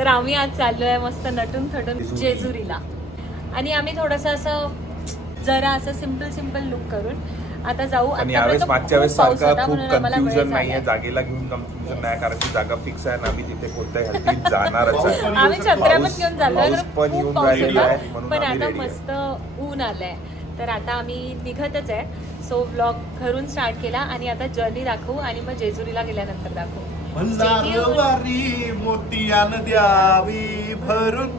तर आम्ही आज चाललोय मस्त नटून थटून जेजुरीला. आणि आम्ही थोडंसं असं जरा असं सिंपल लुक करून आता जाऊ. आणि यावेळेस मागच्या वेळेस सारखा खूप कन्फ्युजन नाहीये, जागेला घेऊन कन्फ्युजन नाही, कारण की जागा फिक्स आहे ना, आम्ही तिथे कोणत्या हल्लीत जाणारच आहे. आम्ही छत्र्या पण घेऊन चाललोय, पण येऊन राहिलेली आहे म्हणून पण आम्ही आता रेडी आहे. मस्त ऊन आलंय, तर आता आम्ही निघतच आहे. सो ब्लॉग घरून स्टार्ट केला आणि आता जर्नी दाखवू आणि मग जेजुरीला गेल्यानंतर दाखवू. भंडारवारी मोतियान द्यावी भरून,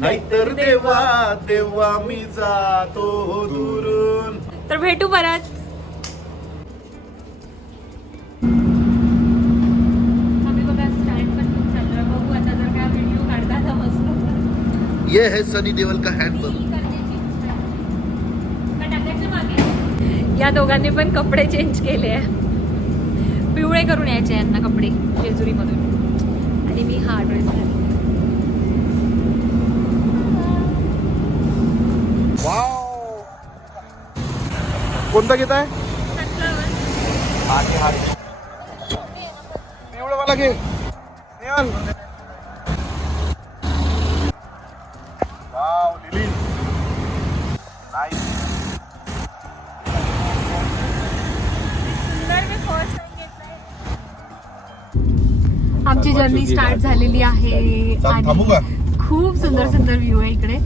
नाहीतर देवा देवा मी जातो दुरून. तर भेटू परत. आम्ही बघा स्टँड पण खूप चाललोय, बघू आता जर काय व्हिडिओ काढता तर मस्त. ये है सनी देओल का हैंडपंप. या दोघांनी पण कपडे चेंज केले आहे. पिवळे करून यायचे यांना कपडे जेजुरी मधून, आणि मी हा ड्रेस घातला. कोणता घेत आहे? एवढं मला घे. Wow lily nice. आमची जर्नी स्टार्ट झालेली आहे थांबू का? आणि खूप सुंदर व्ह्यू आहे इकडे,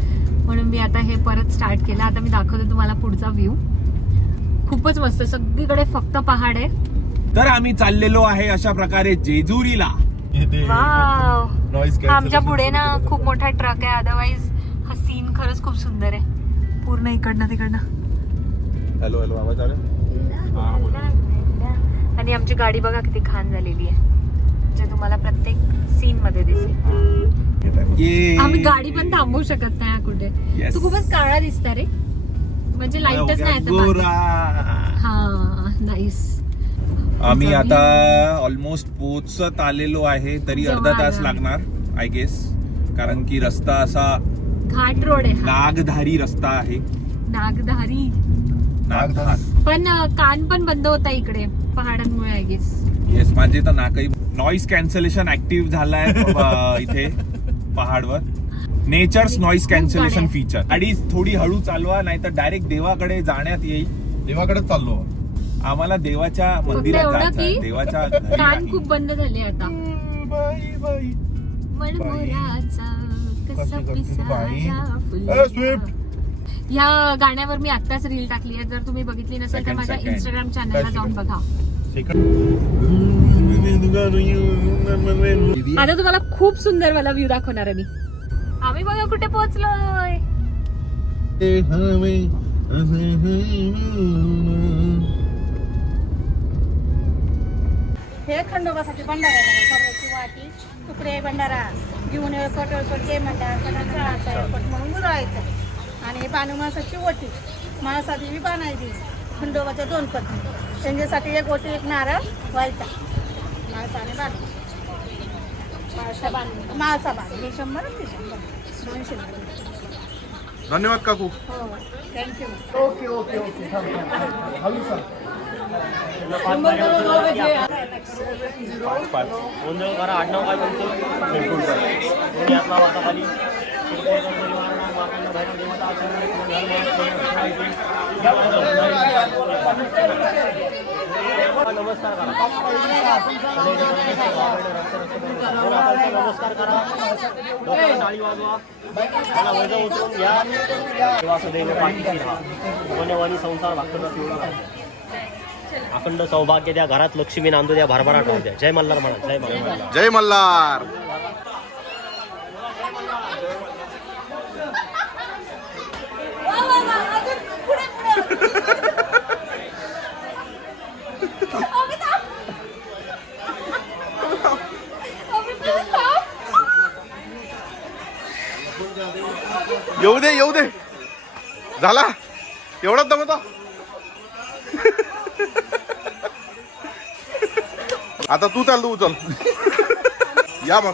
म्हणून मी आता हे परत स्टार्ट केलं. आता मी दाखवते तुम्हाला पुढचा व्ह्यू. खूपच मस्त, सगळीकडे फक्त पहाड आहे. तर आम्ही चाललेलो आहे अशा प्रकारे जेजुरीला. वाव, आमच्या पुढे ना खूप मोठा ट्रक आहे. अदरवाइज हा सीन खरंच खूप सुंदर आहे, पूर्ण इकडनं तिकडनं. हॅलो हॅलो आवाज आला? आणि आमची गाडी बघा किती घाण झालेली आहे, जे तुम्हाला प्रत्येक सीन मध्ये दिसेल. आम्ही गाडी पण थांबवू शकत नाही कुठे. Yes. तू खूपच काळा दिसता रे, म्हणजे लाईटच नाही येत मागे. हा नाईस. आम्ही आता ऑलमोस्ट पोहोचत आलेलो आहे, तरी अर्धा तास लागणार आय गेस, कारण की रस्ता असा घाट रोड आहे हा. नागधारी रस्ता आहे. नागधारी नागधार. पण कान पण बंद होता इकडे पहाडांमुळे आय गेस. येस, माझे तर नाकही. नॉइज कॅन्सलेशन ऍक्टिव्ह झालाय इथे पहाडवर. Nature's noise cancellation feature. गाडी थोडी हळू चालवा, नाही तर डायरेक्ट देवाकडे जाण्यात येईल. देवाकडे चाललो. आम्हाला देवाच्या मंदिरात एवढं जायचं आहे, की देवाच्या घरी कान नाही. खूप बंद झाले आता. बाई मनमोराचा कसा पिसाचा ए, स्विफ्ट. या गाण्यावर मी आत्ताच रील टाकली आहे, जर तुम्ही बघितली नसेल तर माझ्या Second. इंस्टाग्राम चॅनलला जाऊन बघा. आता तुम्हाला खूप सुंदर मला व्ह्यू दाखवणार आहे मी. आम्ही बघा कुठे पोहोचलोय. हे खंडोबासाठी भंडारा आहे. खबऱ्याची वाटी तुकडे भंडारा घेऊन कट जे म्हणतात म्हणून गुरायचं. आणि हे बाणू माणसाची ओटी माणसाची बी बाणायची. खंडोबाच्या 2 पत्नी, त्यांच्यासाठी एक ओटी एक नारळ व्हायचा. माणसाने बांध माळसा बांध. हे 100 ते 100 200. धन्यवाद काकू. हो thank you. Okay okay okay. Hello sir. गोंधळ करा 8-9 काय म्हणतो यातला वाताखाली नमस्कार करा. नमस्कार करा. टाळी वाजवा. मला वज उतरून घ्या. वासुदेव पाठीशी राहा. वनवाणी संसार भागवत पिवळा. अखंड सौभाग्य द्या, घरात लक्ष्मी नांदू द्या, भरभराट होऊ द्या. जय मल्हार म्हणा. जय मल्हार. जय मल्हार. येऊ दे येऊ दे. झाला एवढाच दमवता. आता तू चाल, तू उचल. या मग.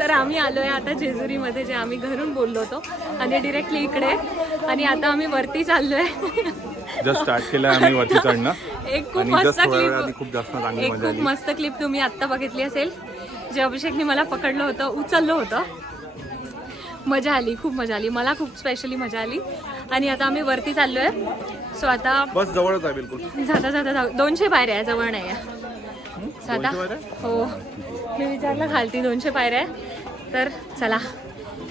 तर आम्ही आलोय आता जेजुरीमध्ये, जे आम्ही घरून बोललो होतो, आणि डिरेक्टली इकडे. आणि आता आम्ही वरती चाललोय जस्ट स्टार्ट केलं आम्ही वरती चढणं. एक खूप आणि मस्त just थोड्या वेळाआधी क्लिप, खूप जास्त चांगली एक मजा खूप आली. मस्त क्लिप तुम्ही आत्ता बघितली असेल, जे अभिषेकने मला पकडलं होतं, उचललं होतं. मजा आली, खूप मजा आली, मला खूप स्पेशली मजा आली. आणि आता आम्ही वरती चाललोय. सो आता बस जवळच आहे बिलकुल. जाता जाता 200 पायऱ्या आहे, जवळ नाही आहे. साधा 200 पायऱ्या? हो, मी विचारलं खालती 200 पायऱ्या आहे. तर चला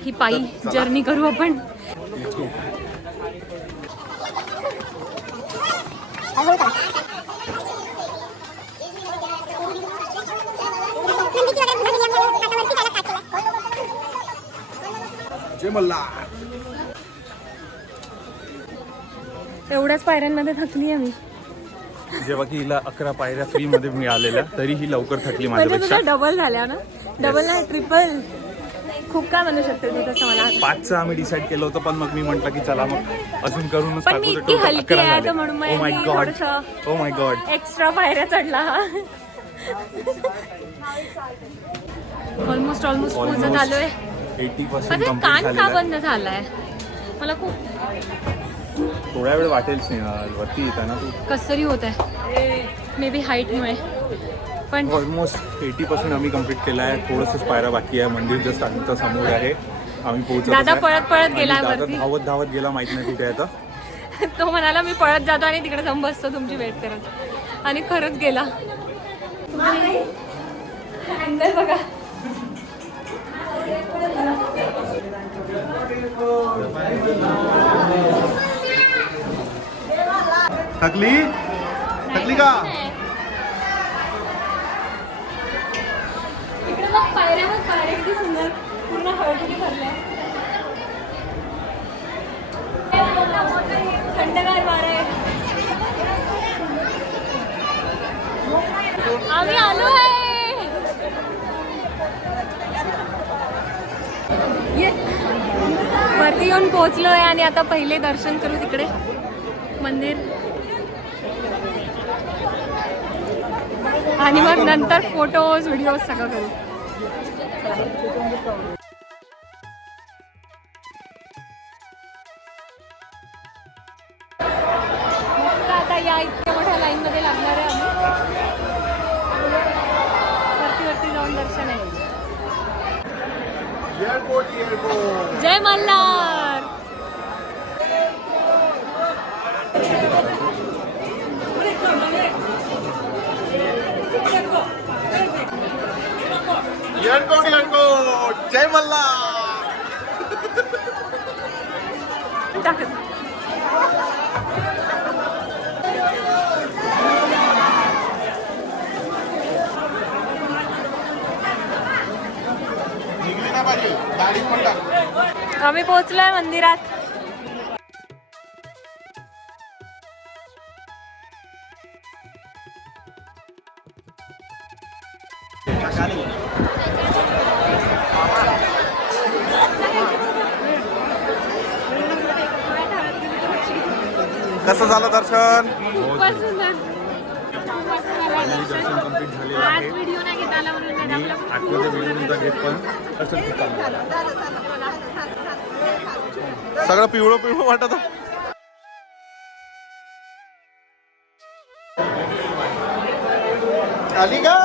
ही पायी जर्नी करू आपण. जय मल्हार. एवढ्याच पायऱ्यांमध्ये थकली आहे मी. जेव्हा की हिला 11 पायऱ्या फ्री मध्ये मिळालेल्या तरी ही लवकर थकली म्हणजे माझ्यापेक्षा. तुझ्या डबल झाल्या ना, डबल नाही ट्रिपल. खूप काय म्हणू शकते तू तसं मला. 5चं आम्ही डिसाईड केलं होतं, पण मग मी म्हटलं की चला मग अजून करूनच पण मी इतकी हलकी आहे तर म्हणून oh my God, oh my God. Extra पायऱ्या चढला. ऑलमोस्ट पोहोचत आलोय. 80% माझे कंप्लीट कान का झालेलं बंद झालाय मला खूप आहे. थोड्या वेळ वाटेल स्नेहल, वरती येताना तू. कसतरी होत आहे, मे बी हाईटमुळे. पण ऑलमोस्ट 80% आम्ही कम्प्लीट केलं आहे. थोडंसंच पायऱ्या बाकी आहे. मंदिर जस्ट आमच्या समोर आहे. आम्ही पोहोचत दादा आहे. पळत गेला आणि दादा वरती. धावत गेला, माहित नाही कुठे आहे आता. तो म्हणाला मी पळत जातो आणि तिकडे जाऊन बसतो तुमची वेट करत, आणि खरंच गेला. अँगल बघा. थकली का? इकडे मग पायऱ्या किती सुंदर, पूर्ण हळदीने भरल्या. थंडगार वारा आहे. आम्ही आलो आहे. वरती येऊन पोहोचलोय आणि आता पहिले दर्शन करू तिकडे मंदिर, आणि मग नंतर फोटोज व्हिडिओज सगळं करू. मस्त आता या इतक्या मोठ्या लाईन मध्ये लागणार आहे आम्ही. वरती जाऊन दर्शन आहे. जय मल्हार. जय मल्हार. आम्ही पोहोचलोय मंदिरात. कसं झालं दर्शन? खूपच सुंदर. दर्शन कंप्लीट झालेलं आज आहे. व्हिडिओ नाही घेता आला म्हणून नाही आपलं. आतमध्ये व्हिडिओ नव्हता घेत, पण दर्शन खूप चांगलं झालं. सगळं पिवळं पिवळं वाटत. आली का?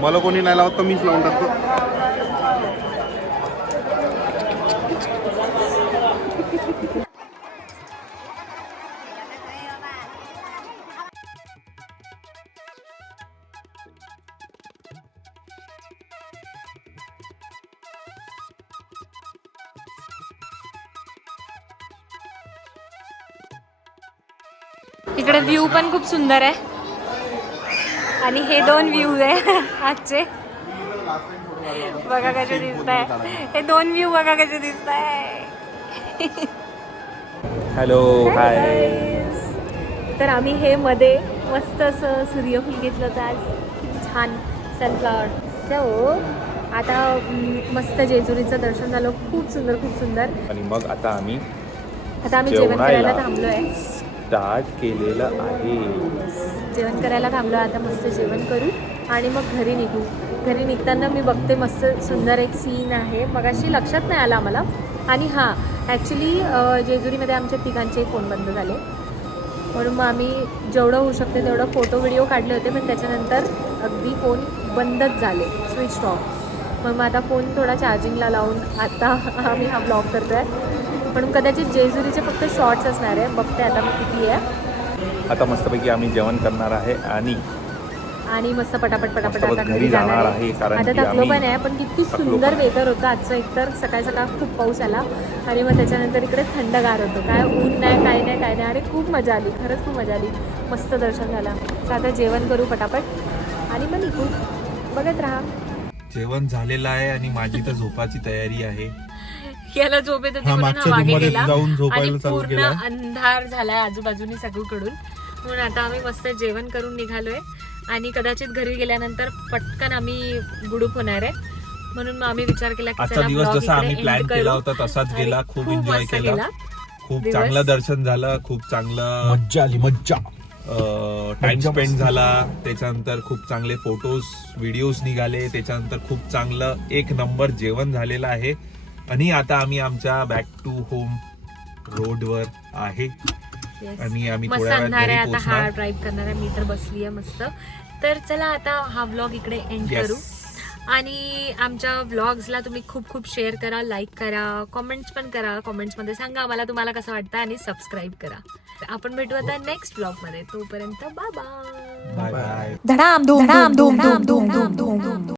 मला कोणी नाही लावत तर मीच लावून टाकतो. इकडे व्ह्यू पण खूप सुंदर आहे, आणि हे 2 व्ह्यू आहे आजचे. बघा कसे दिसत आहे हे 2 व्ह्यू, बघा कसे दिसत आहे. हॅलो, हाय. तर आम्ही हे मध्ये मस्त असं सूर्यफूल घेतलं होतं आज, किती छान सनफ्लॉवर. सो आता मस्त जेजुरीचं दर्शन झालं, खूप सुंदर. आणि मग आता आम्ही जेवण करायला थांबलोय. स्टार्ट केलेलं आहे. जेवण करायला थांबलो, आता मस्त जेवण करू आणि मग घरी निघू. घरी निघताना मी बघते मस्त सुंदर एक सीन आहे, मगाशी लक्षात नाही आला आम्हाला. आणि हां, ॲक्च्युली जेजुरीमध्ये आमच्या तिघांचे फोन बंद झाले, म्हणून मग आम्ही जेवढं होऊ शकते तेवढं फोटो व्हिडिओ काढले होते, पण त्याच्यानंतर अगदी फोन बंदच झाले, स्विच ऑफ. मग आता फोन थोडा चार्जिंगला लावून आता आम्ही हा ब्लॉग करतो आहे. म्हणून कदाचित जेजुरीचे फक्त शॉर्ट्स असणार आहे, बघते आता मी किती आहे. आता मस्तपैकी आम्ही जेवण करणार आहे आणि मस्त पटापट आता घरी जाणार आहे. कारण आता की थकलो आम्ही पण आहे, पण किती थकलो सुंदर पण. वेदर होतं आजचं. एकतर सकाळ खूप पाऊस आला आणि मग त्याच्यानंतर इकडे थंडगार होतं, काय ऊन नाही काय नाही. अरे खूप मजा आली, खरंच खूप मजा आली. मस्त दर्शन झालं. तर आता जेवण करू पटापट आणि मग निघू. बघत राहा. जेवण झालेलं आहे आणि माझी तर झोपाची तयारी आहे. याला झोप येत होती म्हणून हा मागे गेला आणि पूर्ण अंधार झालाय आजूबाजूनी सगळीकडून. म्हणून आता आम्ही मस्त जेवण करून निघालोय आणि कदाचित घरी गेल्यानंतर पटकन आम्ही गुडूप होणार आहे. म्हणून मग आम्ही विचार केला की आजचा चला दिवस vlog जसा इकडे आम्ही end प्लॅन करू. केला होता तसाच आणि गेला. खूप एन्जॉय मस्त केला. गेला. खूप दिवस. चांगलं दर्शन झालं. खूप चांगलं मज्जा आली, मज्जा. टाइम स्पेंड झाला. त्याच्यानंतर खूप चांगले फोटोज व्हिडिओज निघाले. त्याच्यानंतर खूप चांगलं एक नंबर जेवण झालेलं आहे. आणि आता आम्ही आमच्या बॅक टू होम रोडवर आहे. Yes. आणि आम्ही मस्त थोड्या वेळात अंधार घरी आहे. आता हा पोहोचणार. ड्राईव्ह करणार आहे, मी तर बसली आहे मस्त. तर चला आता हा व्लॉग इकडे एंड Yes. करू. आणि आमच्या व्लॉग्सला तुम्ही खूप खूप शेअर करा, लाईक करा, कॉमेंट्स पण करा. कॉमेंट्समध्ये सांगा आम्हाला तुम्हाला कसं वाटतं आणि सबस्क्राईब करा. तर आपण भेटू आता नेक्स्ट व्लॉगमध्ये. तोपर्यंत बाय बाय. Bye bye. धडाम धूम धूम धूम धूम धूम धूम धूम